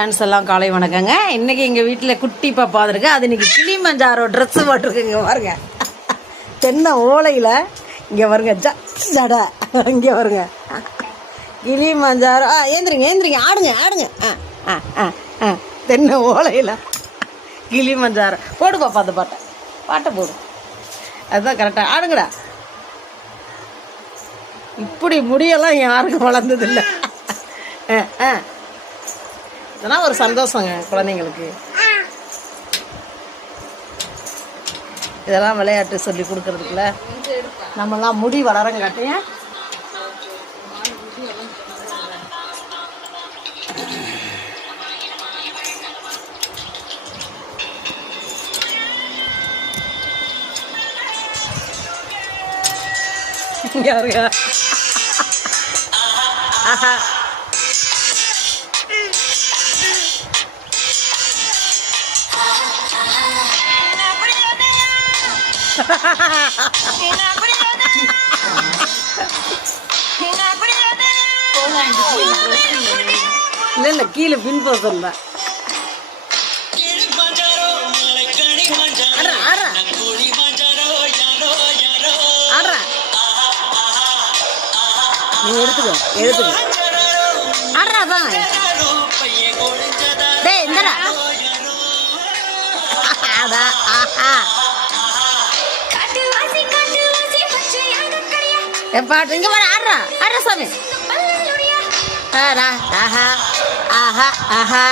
Dance எல்லாம் காலை வணக்கங்க. இன்னைக்கு எங்கள் வீட்டில் குட்டி பாப்பா இருக்கு. அது இன்னைக்கு கிளிமஞ்சாரோ ட்ரெஸ்ஸு போட்டிருக்குங்க. பாருங்க, தென்னை ஓலையில் இங்கே வருங்க, ஜடா இங்கே வருங்க, கிளிமஞ்சாரோ. ஏந்திரிங்க ஏந்திரிங்க, ஆடுங்க ஆடுங்க. தென்னை ஓலையில் கிளிமஞ்சாரோ போடு பாப்பா, அந்த பாட்டை போடு, அதுதான் கரெக்டாக ஆடுங்கடா. இப்படி முடியெல்லாம் யாருக்கும் வளர்ந்ததில்லை. இதெல்லாம் ஒரு சந்தோஷங்க குழந்தைங்களுக்கு. இதெல்லாம் விளையாட்டு சொல்லி கொடுக்கறதுக்குள்ள நம்மெல்லாம் முடி வளரங்காட்டிய யாருங்க. ஆஹா, இல்ல கீழே பின் போக சொல்ல. நீ எடுத்துக்கோ எடுத்துக்கோ, ஆடுறாதான். டேய் இந்தடா, பாட்டு இங்க வர ஆடுறா ஆடுற சாமி. ஆஹா ஆஹா ஆஹா.